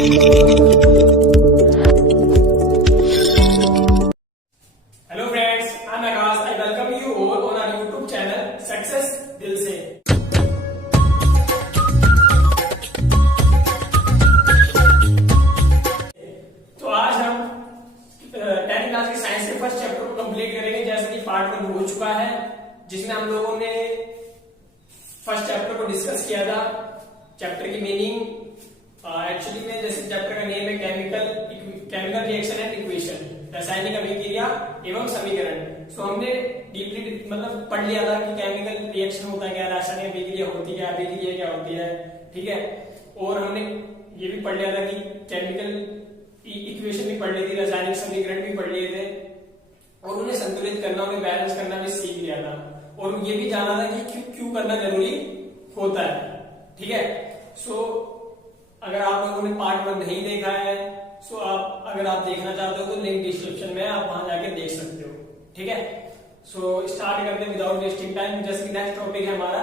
Hello friends, I am Aakash. I welcome you all on our YouTube channel success दिल से। तो आज हम 10th क्लास के साइंस के फर्स्ट चैप्टर को कंप्लीट करेंगे। जैसे कि पार्ट 1 हो चुका है, जिसमें हम लोगों ने फर्स्ट चैप्टर को डिस्कस किया था। चैप्टर की मीनिंग एक्चुअली में, जैसे चैप्टर का नेम है केमिकल रिएक्शन एंड इक्वेशन, रासायनिक अभिक्रिया एवं समीकरण। सो हमने डीपली मतलब पढ़ लिया था कि केमिकल रिएक्शन होता है क्या, रासायनिक अभिक्रिया होती है, अभिक्रिया क्या होती है, ठीक है। और हमने ये भी पढ़ लिया था कि केमिकल इक्वेशन भी पढ़ ली थी, रासायनिक समीकरण भी पढ़ लिए थे, और उन्हें संतुलित करना, उन्हें बैलेंस करना भी सीख लिया था। और ये भी जाना था कि क्यों करना जरूरी होता है, ठीक है। सो अगर आप लोगों ने पार्ट 1 नहीं देखा है, सो आप अगर आप देखना चाहते हो तो लिंक डिस्क्रिप्शन में, आप वहां जाके देख सकते हो, ठीक है। सो स्टार्ट करते हैं विदाउट वेस्टिंग टाइम। जैसे कि नेक्स्ट टॉपिक है हमारा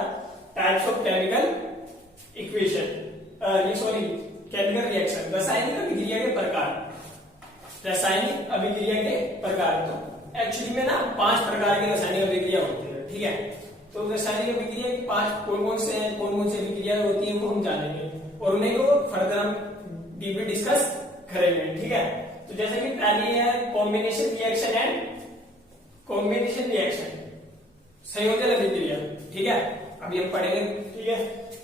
types of chemical equation, chemical reaction, रासायनिक अभिक्रिया के प्रकार। रासायनिक अभिक्रिया के प्रकार, तो एक्चुअली में ना 5 प्रकार की रासायनिक अभिक्रिया होती है, ठीक है। तो रासायनिक अभिक्रिया के 5 कौन कौन से हैं, कौन कौन सी अभिक्रिया होती है, वो हम जानेंगे और उन्हें को फर्दर हम डीपली डिस्कस करेंगे, ठीक है। तो जैसे कि पहली है combination reaction and combination reaction, संयोजन अभिक्रिया, ठीक है, अभी हम पढ़ेंगे, ठीक है।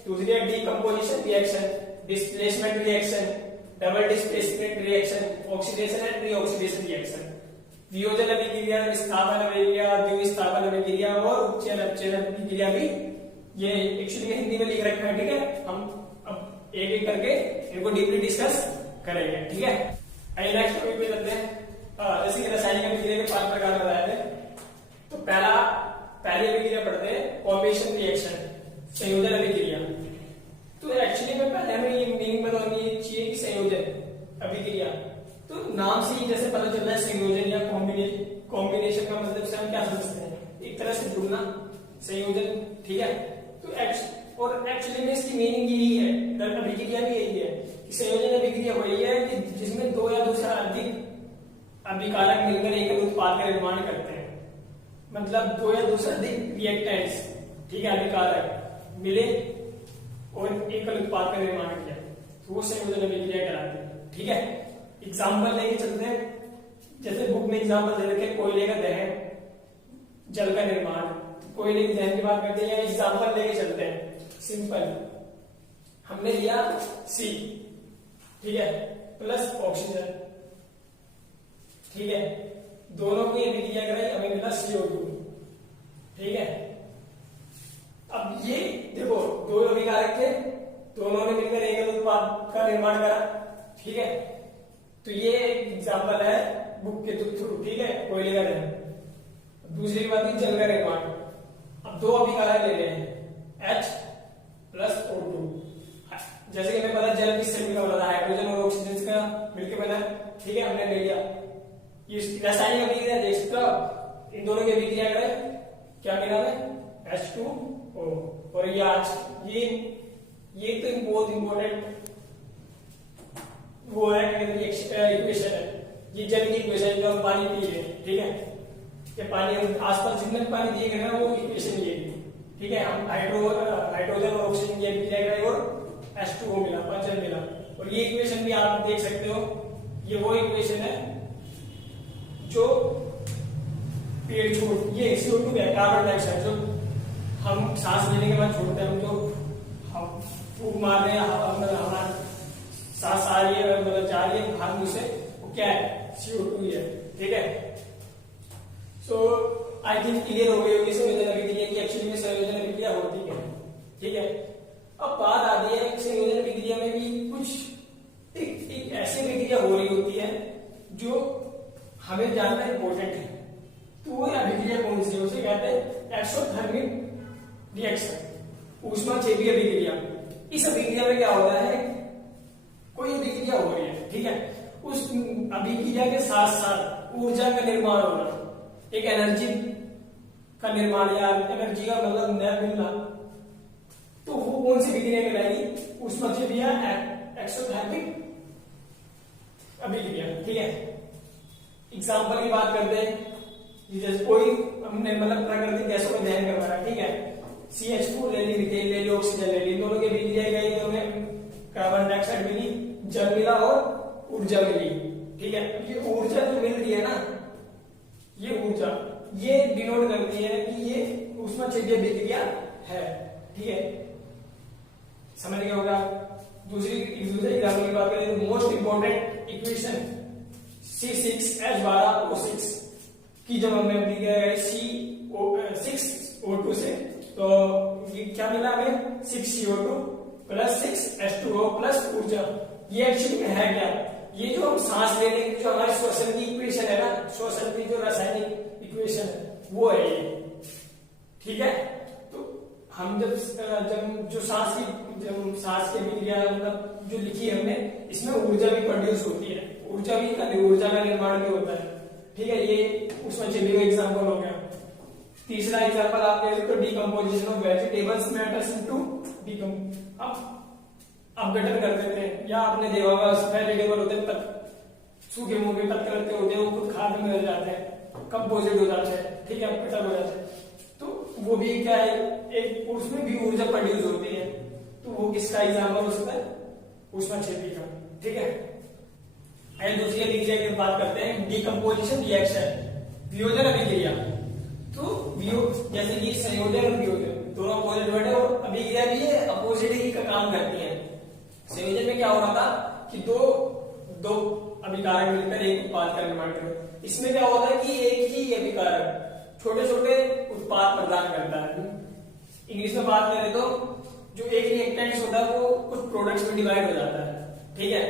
दूसरी है decomposition reaction, displacement reaction, double displacement reaction, oxidation and reoxidation reaction, वियोजन अभिक्रिया, विस्थापन अभिक्रिया, द्विविस्थापन अभिक्रिया और उपचयन अपचयन अभिक्रिया भी ये एक्चुअली में हिंदी में लिख रखा है, ठीक है। हम अब एक एक करके इनको डीपली डिस्कस करेंगे, ठीक है। आइए नेक्स्ट टॉपिक पे चलते हैं। जैसे कि रासायनिक अभिक्रिया के 5 प्रकार बताए थे, तो पहली अभिक्रिया पढ़ते हैं कॉम्बिनेशन रिएक्शन, संयोजन अभिक्रिया। तो एक्चुअली में पहले हमें ये मीनिंग बतानी चाहिए कि संयोजन अभिक्रिया, तो नाम से ही जैसे पता चलता है संयोजन या कॉम्बिनेशन का मतलब से हम क्या समझते हैं, एक तरह से जुड़ना, संयोजन, ठीक है। तो एक्चुअली में इसकी मीनिंग यही है, अभिक्रिया भी यही है कि संयोजन अभिक्रिया वही है कि जिसमें 2 या 2 से अधिक अभिकारक मिलकर एक उत्पाद का निर्माण करते हैं। मतलब 2 या 2 से अधिक रिएक्टेंट्स, ठीक है, अभिकारक मिले और एक उत्पाद का निर्माण किया, तो वो संयोजन अभिक्रिया कहलाती है, ठीक है। एग्जाम्पल लेके चलते हैं। जैसे बुक में एग्जाम्पल दे रखे, कोयले का दहन, जल का निर्माण। कोयले के दहन की बात करते हैं, एग्जाम्पल लेके चलते हैं। सिंपल, हमने लिया सी, ठीक है, प्लस ऑक्सीजन, ठीक है, दोनों की अभिक्रिया कराई, हमें मिला CO2, ठीक है। अब ये देखो 2 अभिकारक थे, दोनों ने मिलकर एक उत्पाद का निर्माण करा, ठीक है। तो ये एग्जाम्पल है बुक के थ्रू, ठीक है, कोयले का दहन। दूसरी बात है जल का निर्माण। अब 2 अभिकारक ले रहे हैं, H प्लस O2। जैसे कि हमें पता जल किससे मिलकर बना, हाइड्रोजन और ऑक्सीजन का मिलकर बना, ठीक है, हमने ले लिया। ये रासायनिक अभिक्रिया देख सकते हो, इन दोनों की अभिक्रिया करें, क्या मिला हमें, H2O। और ये तो बहुत इंपॉर्टेंट वो है इक्वेशन है, ये जल की इक्वेशन जो हम पानी पी रहे हैं, ठीक है। ये पानी हम आसपास जितने पानी देख रहे हैं वो इक्वेशन ये, ठीक है। हम हाइड्रोजन और ऑक्सीजन की अभिक्रिया करें और H2O मिला, जल मिला। और ये इक्वेशन भी आप देख सकते हो, ये वो इक्वेशन है जो पेड़ छोड़, ये CO2 है, कार्बन डाइऑक्साइड, जो हम सांस लेने के बाद छोड़ते हैं, हम जो हम फूंक मार रहे हैं, हमारा सांस आ रही है, मतलब जा रही है बाहर मुंह से, वो क्या है, CO2 ही है, ठीक है। सो आई थिंक क्लियर हो गई होगी संयोजन अभिक्रिया की एक्चुअली में संयोजन अभिक्रिया होती है, ठीक है। अब बात आती है संयोजन अभिक्रिया में भी कुछ एक ऐसी अभिक्रिया हो रही होती है जो हमें जानना इंपॉर्टेंट है। तो वो अभिक्रिया कौन सी है, उसे कहते हैं एक्सोथर्मिक रिएक्शन, ऊष्माक्षेपी अभिक्रिया। इस अभिक्रिया में क्या होता है, कोई अभिक्रिया हो रही है, ठीक है, उस अभिक्रिया के साथ साथ ऊर्जा का निर्माण होना, एक एनर्जी का निर्माण या एनर्जी का मतलब नया मिलना, तो वो कौन सी अभिक्रिया कहलाएगी, ऊष्माक्षेपी या एक्सोथर्मिक अभिक्रिया। ठीक है, एग्जाम्पल की बात करते हैं, जैसे कोई हमने मतलब प्राकृतिक गैसों का दहन करवाया, ठीक है, CH4 ले ली, मीथेन ले ली, ऑक्सीजन ले ली, दोनों के अभिक्रिया गई तो हमें कार्बन डाइऑक्साइड मिली, जल मिला और ऊर्जा मिली। ठीक है, ये ऊर्जा जो मिल रही है ना, ये ऊर्जा ये डिनोट करती है कि ये ऊष्माक्षेपीय अभिक्रिया है। ठीक है, समझ गए होगा। दूसरे एग्जाम्पल की बात करें तो मोस्ट इंपोर्टेंट इक्वेशन C6H12O6 की जब हमने अभिक्रिया C6O2 से, तो ये क्या मिला हमें, 6CO2 प्लस 6H2O प्लस ऊर्जा। ये एक्चुअली में है क्या, ये जो हम सांस लेने की जो हमारी श्वसन की इक्वेशन है ना, श्वसन की जो रासायनिक इक्वेशन है वो है ये। ठीक है, तो हम जब जो सांस की अभिक्रिया मतलब जो लिखी है हमने, इसमें ऊर्जा भी प्रोड्यूस होती है, ऊर्जा का निर्माण भी होता है। ठीक है, ये उसमें चलिए एग्जाम्पल हो गया। तीसरा एग्जाम्पल आप ले सकते हो decomposition of vegetables matters into अब गठन कर देते हैं, या आपने देखा होगा वेजिटेबल होते हैं, सूखे मूंगे पत्ते होते हैं, वो खुद खाद में मिल जाते हैं, कंपोजिट हो जाते हैं। ठीक है, कटर हो जाते हैं, तो वो भी क्या है, एक उसमें भी ऊर्जा प्रोड्यूस होती है, तो वो किसका एग्जाम्पल हो सकता है, ऊष्माक्षेपी का। ठीक है, दूसरी अभिक्रिया की बात करते हैं, डिकम्पोजिशन रिएक्शन, वियोजन अभिक्रिया। तो जैसे कि संयोजन और वियोजन दोनों अपोजिट वर्ड है, और अभिक्रिया भी है अपोजिट ही का काम करती है। संयोजन में क्या हो रहा था कि दो अभिकारक मिलकर एक उत्पाद का निर्माण करते, इसमें क्या होता है कि एक ही अभिकारक छोटे छोटे उत्पाद प्रदान करता है। इंग्लिश में बात करें तो जो एक रिएक्टेंट होता है वो कुछ प्रोडक्ट्स में डिवाइड हो जाता है। ठीक है,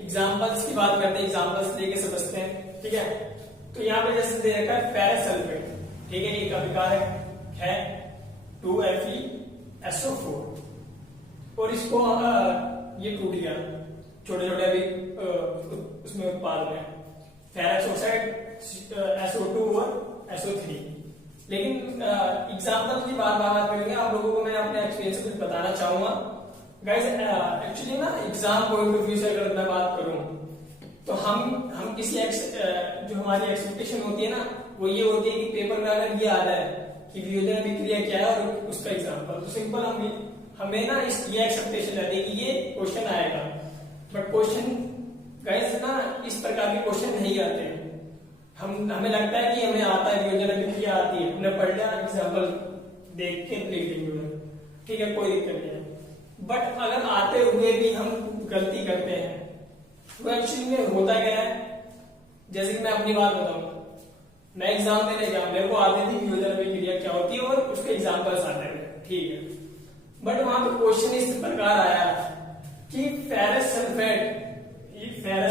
एग्जांपल्स की बात करते हैं, एग्जांपल्स लेके समझते हैं। ठीक है, तो यहाँ पे जैसे दे रखा है फेरस सल्फेट। ठीक है, एक अभिकारक है 2Fe-SO4, और इसको ये टूट गया छोटे छोटे अभी उसमें उत्पाद में फेरस ऑक्साइड SO2 और SO3। लेकिन एग्जाम्पल की बात करेंगे, आप लोगों को मैं अपने एक्सपीरियंस से कुछ बताना चाहूंगा गाइस। एक्चुअली ना एग्जाम पॉइंट ऑफ व्यू से अगर मैं बात करूं तो हम किसी जो हमारी एक्सपेक्टेशन होती है ना, वो ये होती है कि पेपर में अगर ये आ जाए कि वियोजन अभिक्रिया क्या है और उसका एग्जाम्पल, तो सिंपल हमें ना ये एक्सपेक्टेशन रहती है कि ये क्वेश्चन आएगा। बट क्वेश्चन गाइस ना इस प्रकार के क्वेश्चन नहीं आते हैं। हमें लगता है कि हमें आता है, वियोजन अभिक्रिया आती है, हमने पढ़ लिया, एग्जाम्पल देख के लिख देंगे, ठीक है, कोई दिक्कत नहीं है। बट अगर आते हुए भी हम गलती करते हैं तो एक्चुअली में होता क्या है, जैसे कि मैं अपनी बात बताऊं, मैं एग्जाम देने गया, मेरे को आती थी वियोजन अभिक्रिया क्या होती है और उसके एग्जाम्पल्स आते थे, ठीक है। बट वहां पे क्वेश्चन इस प्रकार आया कि फेरस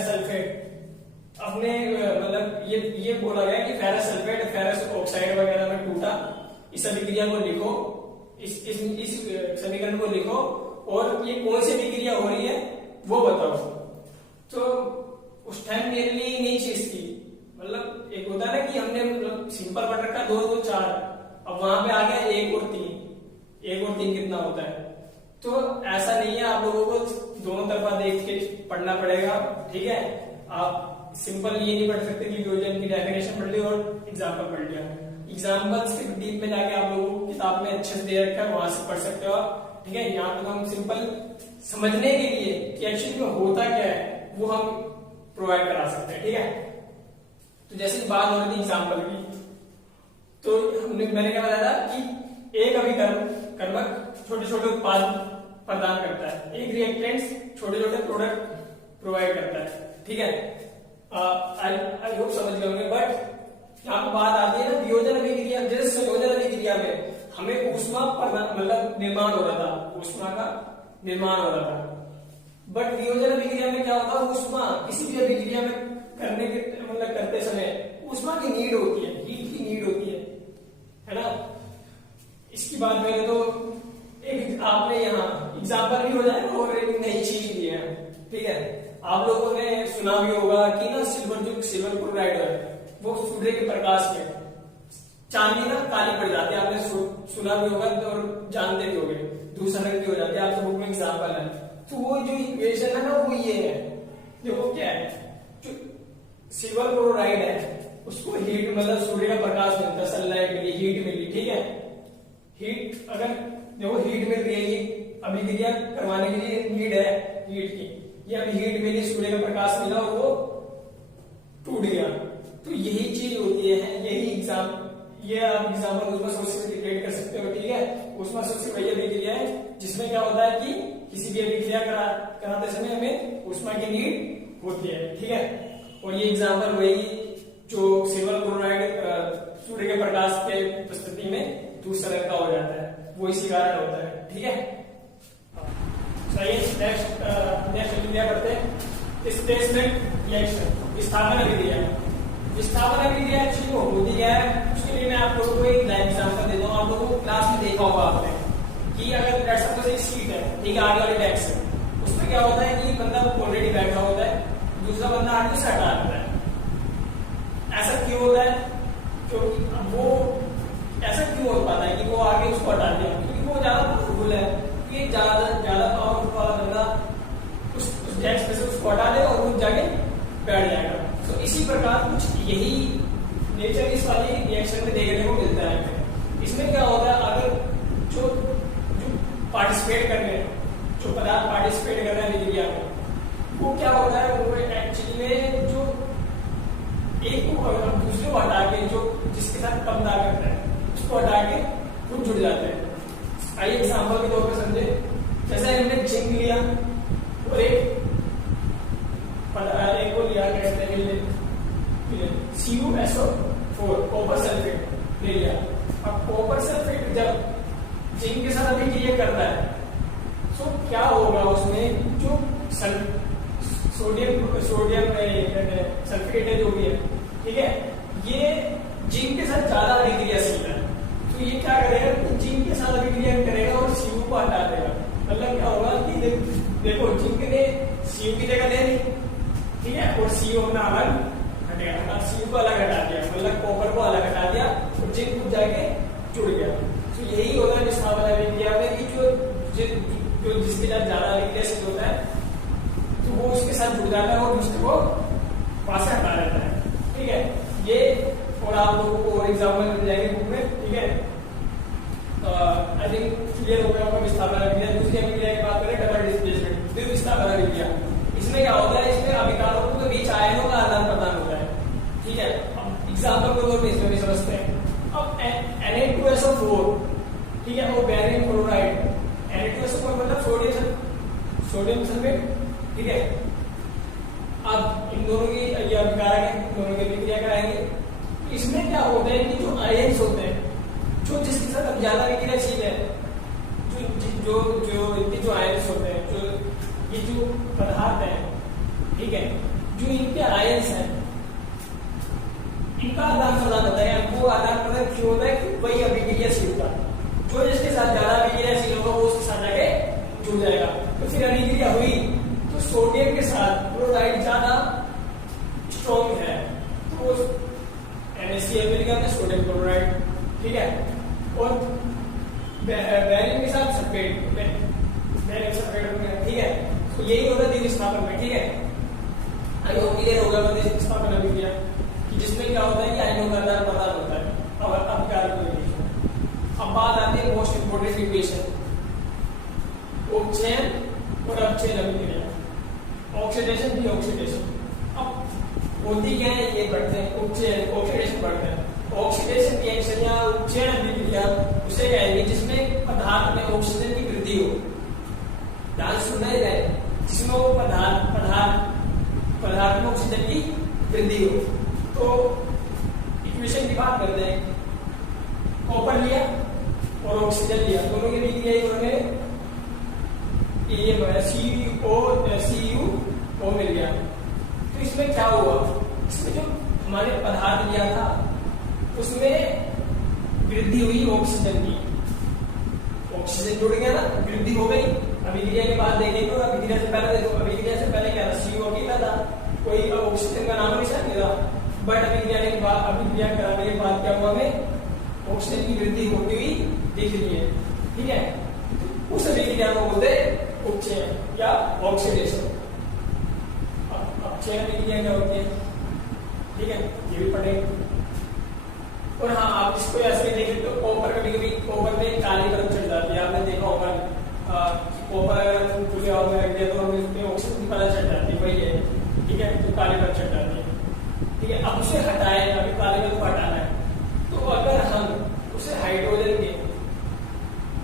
सल्फेट अपने मतलब ये बोला गया कि फेरस सल्फेट फेरस ऑक्साइड वगैरह में टूटा, इस अभिक्रिया को लिखो, इस समीकरण को लिखो और ये कौन सी अभिक्रिया हो रही है वो बताओ। तो उस टाइम मेरे लिए नई चीज थी, मतलब एक होता है ना कि हमने मतलब सिंपल पढ़ रखा 2 2 4, अब वहां पे आ गया 1 और 3 कितना होता है। तो ऐसा नहीं है, आप लोगों को दोनों तरफा देख के पढ़ना पड़ेगा, ठीक है। आप सिंपल ये नहीं पढ़ सकते कि वियोजन की डेफिनेशन पढ़ ली और एग्जाम्पल पढ़ लिया। एग्जाम्पल्स के डीप में जाके आप लोगों को किताब में अच्छे से दे रखा है, वहां से पढ़ सकते हो आप, ठीक है। यहाँ पे हम सिंपल समझने के लिए कि एक्चुअली में होता क्या है वो हम प्रोवाइड करा सकते हैं, ठीक है। तो जैसे बात हो रही थी एग्जाम्पल की, तो मैंने क्या बताया था कि एक अभिकर्मक छोटे छोटे उत्पाद प्रदान करता है, एक रिएक्टेंट छोटे छोटे प्रोडक्ट प्रोवाइड करता है, ठीक है। आई होप समझ गए होंगे। बट यहाँ पर बात आती है ना वियोजन अभिक्रिया, जैसे संयोजन अभिक्रिया में हमें ऊष्मा मतलब निर्माण हो रहा था, ऊष्मा का निर्माण हो रहा था। बट वियोजन अभिक्रिया में क्या होता है, ऊष्मा किसी भी अभिक्रिया में करते समय ऊष्मा की नीड होती है, हीट की नीड होती है ना। इसकी बात करें तो एक आपने यहाँ एग्जाम्पल भी हो जाएगा और एक नई चीज भी है, ठीक है। आप लोगों ने सुना भी होगा कि ना सिल्वर क्लोराइड है वो सूर्य के प्रकाश में चांदी ना काली पड़ जाती है, आपने सुना भी होगा और जानते भी होंगे, दूसरा रंग की हो जाती है, आपके बुक में एग्जाम्पल है। तो वो जो इक्वेशन है ना वो ये है, देखो क्या है, जो सिल्वर क्लोराइड है उसको हीट मतलब सूर्य का प्रकाश मिलता है, सनलाइट मिली, हीट मिली, ठीक है। हीट अगर देखो हीट मिल रही है, ये अभिक्रिया करवाने के लिए नीड है हीट की, ये अभी हीट मिली, सूर्य का प्रकाश मिला और वो टूट गया। तो यही चीज होती है, यही एग्जाम, ये आप एग्जाम्पल उष्मा शोषक से रिलेट कर सकते हो, ठीक है। उष्मा शोषक वही अभिक्रिया है जिसमें क्या होता है कि किसी भी अभिक्रिया कराते समय हमें उष्मा की नीड होती है, ठीक है। और ये एग्जाम्पल वही जो सिल्वर क्लोराइड सूर्य के प्रकाश के उपस्थिति में दूसरा रंग का हो जाता है, वो इसी कारण होता है, ठीक है। नेक्स्ट अभिक्रिया करते हैं, डिस्प्लेसमेंट रिएक्शन, विस्थापन अभिक्रिया। विस्थापन अभिक्रिया एक्चुअली वो होती क्या है, उसके लिए मैं आप लोगों को एक लाइव एग्जांपल देता हूँ। आप लोगों को क्लास में देखा होगा आपने कि अगर लेट्स सपोज एक सीट है, ठीक है, आगे वाली डेस्क है, उसमें क्या होता है कि बंदा ऑलरेडी बैठा होता है, दूसरा बंदा आगे से हटा देता है। ऐसा क्यों होता है? क्योंकि वो ऐसा क्यों हो पाता है कि वो आगे उसको हटा दिया? क्योंकि वो ज्यादा पावरफुल है, कि ज्यादा पावरफुल वाला बंदा उस डेस्क से उसको हटा दे और वो जाके बैठ जाएगा। तो इसी प्रकार कुछ यही नेचर इस वाली रिएक्शन में देखने को मिलता है। इसमें क्या होता है, अगर जो पार्टिसिपेट कर रहे हैं, जो पदार्थ पार्टिसिपेट कर रहे हैं अभिक्रिया में, वो क्या होता है, वो एक्चुअली में जो एक को दूसरे को हटा के, जो जिसके साथ कम ताकत है उसको हटा के खुद जुड़ जाते हैं। आइए एग्जाम्पल के तौर पर समझे, जैसे हमने जिंक लिया और एक को लिया, कहते हैं CuSO4 कॉपर सल्फेट ले लिया। अब कॉपर सल्फेट जब जिंक के साथ अभिक्रिया करता है तो क्या होगा, उसमें जो सोडियम सल्फेट है जो भी है, ठीक है, ये जिंक के साथ ज्यादा अभिक्रियाशील है। तो ये क्या करेगा, जिंक के साथ अभिक्रिया करेगा और Cu को हटा देगा। मतलब क्या होगा कि देखो जिंक ने Cu की जगह ले ली, ठीक है, और Cu अपना अलग हटेगा, Cu को अलग हटा दिया, मतलब कॉपर को अलग हटा दिया और जिंक को जाके जुड़ गया। तो यही होता है विस्थापन अभिक्रिया में कि जो जिसके साथ ज्यादा अभिक्रियाशील होता है तो वो उसके साथ जुड़ जाता है और दूसरे को वहां से हटा देता है, ठीक है। ये और आप लोगों को और एग्जाम्पल मिल जाएंगे बुक में, ठीक है। आई थिंक क्लियर हो गया होगा विस्थापन अभिक्रिया। दूसरी अभिक्रिया की बात करें, डबल डिस्प्लेसमेंट, फिर विस्थापन अभिक्रिया। इसमें क्या होता है, इसमें अभिकारकों के बीच आयनों का आदान प्रदान होता है, ठीक है। अब एग्जाम्पल के तौर पर इसमें भी समझते हैं। अब Na2SO4, ठीक है, और बेरियम क्लोराइड, Na2SO4 मतलब सोडियम सल्फेट, ठीक है। अब इन दोनों की ये अभिकारक है, दोनों की अभिक्रिया कराएंगे। इसमें क्या होता है कि जो आयन्स होते हैं, जो जिसके साथ ज्यादा अभिक्रियाशील है, जो आयन्स होते हैं, जो ये जो पदार्थ है, ठीक है, जो इनके आयन्स हैं, इनका आदान प्रदान होता है। वो आदान प्रदान क्यों होता है कि वही अभिक्रियाशील होता है, जो जिसके साथ ज्यादा अभिक्रियाशील होगा वो उसके साथ जाके जुड़ जाएगा। तो फिर अभिक्रिया हुई तो सोडियम के साथ क्लोराइड ज्यादा स्ट्रॉन्ग है, तो NaCl मिल गया सोडियम क्लोराइड, ठीक है। और बेरियम के साथ सल्फेट, बेरियम सल्फेट हो गया, ठीक है। तो यही होता है विस्थापन में, ठीक है। आई होप क्लियर होगा विस्थापन अभिक्रिया कि जिसमें क्या होता है कि आयनों का आदान प्रदान होता है और अभिकारक के बीच। अब बात आती है मोस्ट इंपोर्टेंट इक्वेशन, उपचयन और अपचयन अभिक्रिया, ऑक्सीडेशन डीऑक्सीडेशन। अब होती क्या है, ये बढ़ते हैं, उपचयन ऑक्सीडेशन बढ़ते हैं। ऑक्सीडेशन रिएक्शन या उपचयन अभिक्रिया उसे कहेंगे जिसमें पदार्थ में ऑक्सीजन की वृद्धि हो। ध्यान सुनना ही रहे, जिसमें वो पदार्थ में ऑक्सीजन की वृद्धि हो। तो इक्वेशन की बात करते हैं, कॉपर लिया और ऑक्सीजन लिया, दोनों के बीच यही उन्होंने CuO मिल गया। तो इसमें क्या हुआ, इसमें जो हमारे पदार्थ लिया था उसमें वृद्धि हुई ऑक्सीजन की, ऑक्सीजन जुड़ गया ना, वृद्धि हो गई। अभिक्रिया के बाद देखेंगे तो अभिक्रिया से पहले देखो, अभिक्रिया से पहले क्या था, Cu अकेला था, कोई ऑक्सीजन का नाम निशान नहीं था। बट अभिक्रिया कराने के बाद क्या हुआ, हमें ऑक्सीजन की वृद्धि होती हुई दिख रही है, ठीक है। उस अभिक्रिया को बोलते हैं उपचयन या ऑक्सीडेशन। अपचयन अभिक्रिया क्या होती है, ठीक है, ये भी पढ़ेंगे। और हाँ, आप इसको ऐसे देखें तो कॉपर कभी कभी कॉपर में काली परत चढ़ जाती है, आपने देखा होगा कॉपर अगर खुले हवा में रख दिया तो हमें उसमें ऑक्सीजन की परत चढ़ जाती है, वही है, ठीक है, तो काली परत चढ़ जाती है, ठीक है। अब उसे हटाए, अभी काली परत को हटाना है, तो अगर हम उसे हाइड्रोजन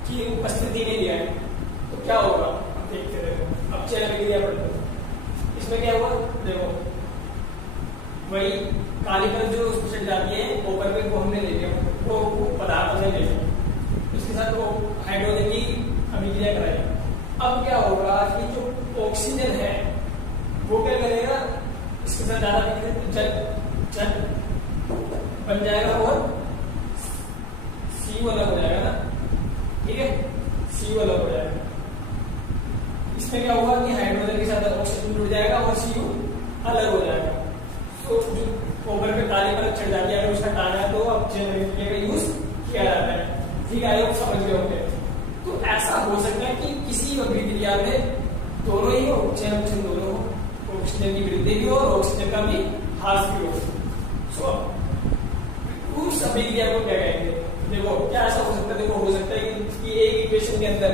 की उपस्थिति में लिया है तो क्या होगा, देखते देखो अपचयन अभिक्रिया पढ़ते हो, इसमें क्या हुआ, देखो वही काली परत जो उसको चढ़ जाती है कॉपर पे, वो हमने ले लिया, वो पदार्थ हमने ले लिया, उसके साथ वो हाइड्रोजन की अभिक्रिया कराई। अब क्या होगा कि जो ऑक्सीजन है वो क्या करेगा, इसके साथ ज्यादा जल बन जाएगा और CO अलग हो जाएगा ना, ठीक है, CO अलग हो जाएगा। इसमें क्या होगा कि हाइड्रोजन के साथ ऑक्सीजन जुड़ जाएगा और CO अलग हो जाएगा। तो जो कॉपर पे काली परत चढ़ जाती है, अगर उसका हटाना है तो अपचयन अभिक्रिया का यूज किया जाता है, ठीक है, आप समझ गए होंगे। तो ऐसा हो सकता है कि किसी अभिक्रिया में दोनों ही हो, अपचयन अपचयन दोनों हो, ऑक्सीजन की वृद्धि भी हो और ऑक्सीजन का भी ह्रास भी हो। सो उस अभिक्रिया को क्या कहेंगे, देखो क्या ऐसा हो सकता है, देखो हो सकता है कि एक इक्वेशन के अंदर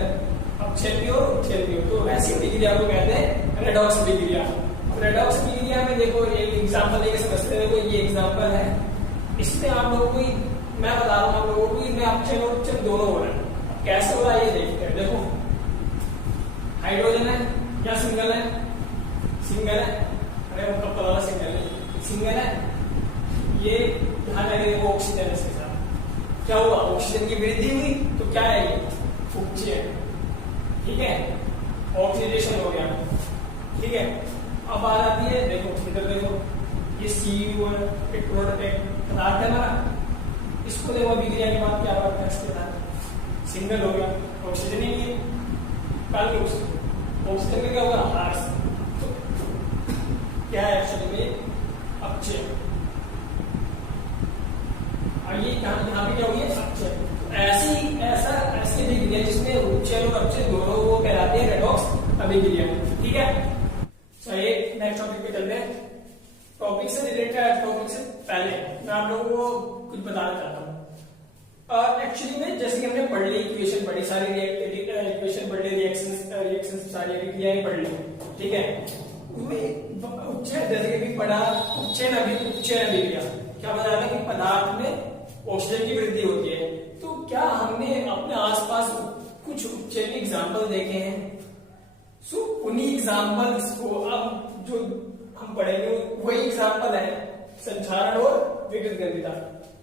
अपचयन भी हो और उपचयन भी हो, तो ऐसी अभिक्रिया को कहते हैं रेडॉक्स अभिक्रिया। रेडॉक्स अभिक्रिया में देखो एक एग्जांपल लेके समझते हैं, देखो ये एग्जांपल है, इसमें आप लोगों को मैं बता रहा हूँ आप लोगों को इसमें अपचयन और उपचयन दोनों हो रहे हैं। कैसे हो रहा है ये देखते हैं, देखो हाइड्रोजन है क्या सिंगल है, सिंगल है, अरे उनका पता वाला सिंगल है, सिंगल है, ये यहाँ जाके देखो ऑक्सीजन इसके साथ क्या हुआ, ऑक्सीजन की वृद्धि हुई तो क्या है ये उपचयन, ठीक है, ऑक्सीडेशन हो गया, ठीक है। अब आ जाती है, देखो इधर देखो ये Cu एक प्रोडक्ट पदार्थ है हमारा, इसको देखो अभिक्रिया के बाद क्या होता है, इसके साथ सिंगल हो गया, ऑक्सीजन ही नहीं, कल ऑक्सीजन में क्या होगा, ह्रास, तो क्या है एक्चुअली में अपचयन, और ये यहाँ पे क्या हुई है अपचयन। ऐसी अभिक्रिया जिसमें उपचयन और अपचयन दोनों वो कहलाते हैं रेडॉक्स अभिक्रिया, ठीक है। चलिए नेक्स्ट टॉपिक पे चलते हैं। टॉपिक से रिलेटेड, टॉपिक से पहले मैं आप लोगों को कुछ बताना चाहता हूँ। एक्चुअली में जैसे कि हमने पढ़ ली इक्वेशन, बड़ी सारी इक्वेशन पढ़ ली, रिएक्शन सारी अभिक्रियाएं पढ़ ली, ठीक है। उसमें उपचयन जैसे कि पढ़ा, उपचयन अभिक्रिया क्या बताया था कि पदार्थ में ऑक्सीजन की वृद्धि होती है, तो क्या हमने अपने आसपास कुछ उपचयन के एग्जाम्पल देखे हैं, सो उन्हीं एग्जाम्पल्स को अब जो हम पढ़ेंगे वही एग्जाम्पल है संचारण और विकृत गंधिता।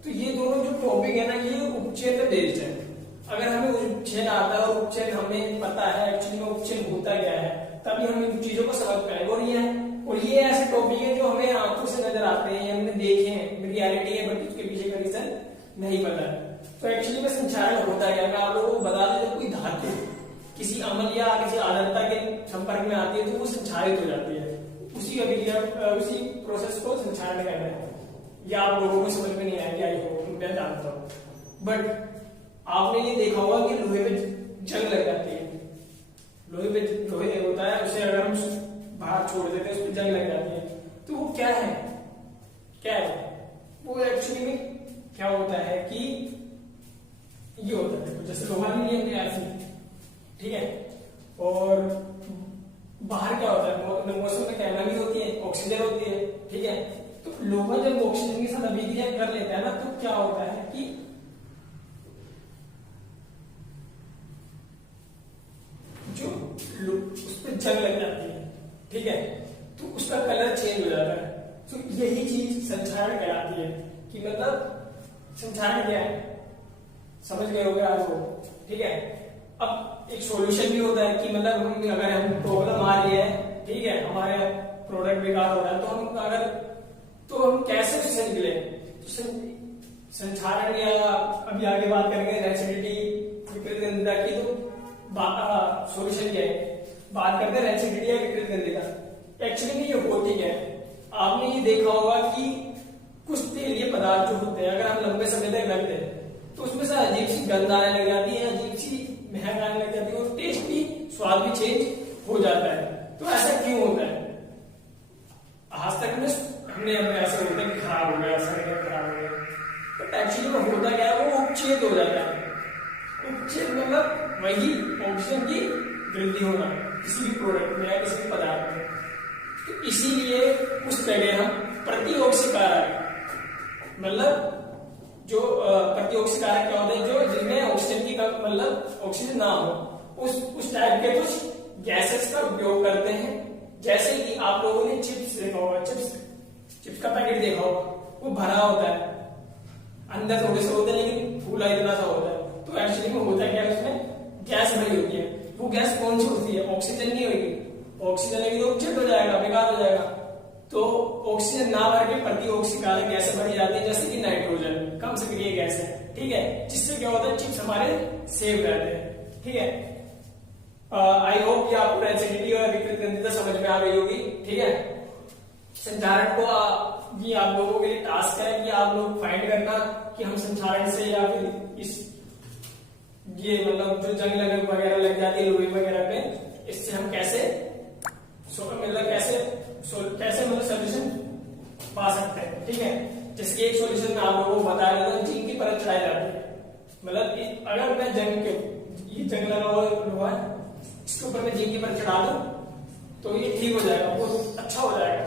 तो ये दोनों जो टॉपिक है ना, ये उपचयन पे बेस्ड है। अगर हमें उपचयन आता है और उपचयन हमें पता है एक्चुअली में उपचयन होता क्या है, तभी हम इन चीजों को समझ पाएंगे। और ये ऐसे टॉपिक है जो हमें आंखों से नजर आते हैं, हमने देखे हैं, रियलिटी है, बट उसके पीछे का रीजन नहीं पता है। तो एक्चुअली में संचारण होता क्या है, मैं आप लोगों को बता दें, कोई धातु किसी अम्ल या किसी आर्द्रता के संपर्क में आती है तो वो संचारित हो जाती है, उसी अभिक्रिया उसी प्रोसेस को संचारण कहते हैं। या आप लोगों को समझ में नहीं आएगी, आई होप मैं जानता हूँ, बट आपने ये देखा होगा कि लोहे पे जंग लग जाती है, लोहे होता है, उसे अगर हम बाहर छोड़ देते हैं उस पर जंग लग जाती है, तो वो क्या है वो एक्चुअली में क्या होता है कि ये होता है जैसे लोहा नहीं है ऐसे, ठीक है। और बाहर क्या होता है, मौसम में क्या नमी होती है, ऑक्सीजन होती है, ठीक है। तो लोहा जब ऑक्सीजन के साथ अभिक्रिया कर लेता है ना, तो क्या होता है कि जो उस पर जंग लग जाती है, ठीक है, तो उसका कलर चेंज हो जाता है। तो यही चीज संचारण कहलाती है कि मतलब संचारण क्या है, समझ गए होगे आपको, ठीक है। अब एक सॉल्यूशन भी होता है कि मतलब हम अगर हम प्रॉब्लम आ रही है, ठीक है, हमारे प्रोडक्ट बेकार हो रहा है, तो हम कैसे उससे निकले, तो संचारण या अभी आगे बात करेंगे रेसिडिटी विकृत गंधिता की, तो सॉल्यूशन क्या है, बात करते हैं रेसिडिटी या विकृत गंधिता। एक्चुअली में ये होती क्या है, आपने ये देखा होगा कि कुछ तेलीय पदार्थ जो होते हैं अगर हम लंबे समय तक रखते हैं तो उसमें से अजीब सी गंध आने लग जाती है, अजीब सी महक आने लग जाती है और टेस्ट भी, स्वाद भी चेंज हो जाता है। तो ऐसा क्यों होता है, एक्चुअली में होता क्या है, वो उपचेद हो जाता है। उपचेद मतलब वही ऑक्सीजन की वृद्धि होना किसी भी प्रोडक्ट में या किसी भी पदार्थ में। तो इसीलिए उस जगह हम प्रतिऑक्सीकारक, मतलब जो प्रतिऑक्सीकारक क्या होते हैं, जो जिनमें ऑक्सीजन की मतलब ऑक्सीजन ना हो, उस टाइप के कुछ गैसेस का उपयोग करते हैं। जैसे कि आप लोगों ने चिप्स देखा होगा, चिप्स का पैकेट देखा होगा, वो भरा होता है, अंदर थोड़े से होते हैं लेकिन फूला इतना सा होता है। तो एक्चुअली में होता क्या है, उसमें गैस भरी होती है। वो गैस कौन सी होती है, ऑक्सीजन नहीं होगी। ऑक्सीजन लगेगी तो चिट हो जाएगा, बेकार हो जाएगा। तो ऑक्सीजन ना भर के प्रतिऑक्सीकारक गैसें भरी जाती है, जैसे कि नाइट्रोजन, कम सक्रिय गैस है, ठीक है, जिससे क्या होता है, चिप्स हमारे सेव रहते हैं, ठीक है। आई होप कि आपको रेसिडिटी और विकृत ग्रंथिता समझ में आ गई होगी, ठीक है। संचारण को ये आप लोगों के लिए टास्क है कि आप लोग फाइंड करना कि हम संचारण से या फिर इस ये मतलब जो जंग लगने वगैरह लग जाती है लोहे वगैरह पे, इससे हम कैसे मतलब सोल्यूशन पा सकते हैं, ठीक है। जैसे एक सोल्यूशन में आप लोगों को बताया था, जिंक की परत चढ़ाई जाती है। मतलब अगर मैं ये जंग लगा हुआ है, इसके ऊपर मैं जिंक की परत चढ़ा दूं तो ये ठीक हो जाएगा, बहुत अच्छा हो जाएगा।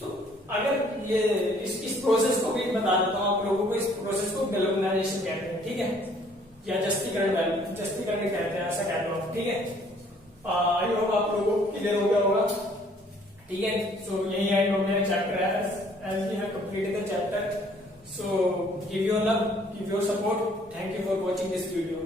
तो अगर ये इस प्रोसेस को भी बता देता हूँ आप लोगों को, इस प्रोसेस को गैल्वेनाइजेशन कहते हैं, ठीक है, या जस्तीकरण कहते हैं, ऐसा कहता हूँ, ठीक है। आई होप आप लोगों को क्लियर हो गया होगा, ठीक है। सो यही एंड हो गया चैप्टर है, as we have completed the chapter. So give your love, give your support, thank you for watching this video.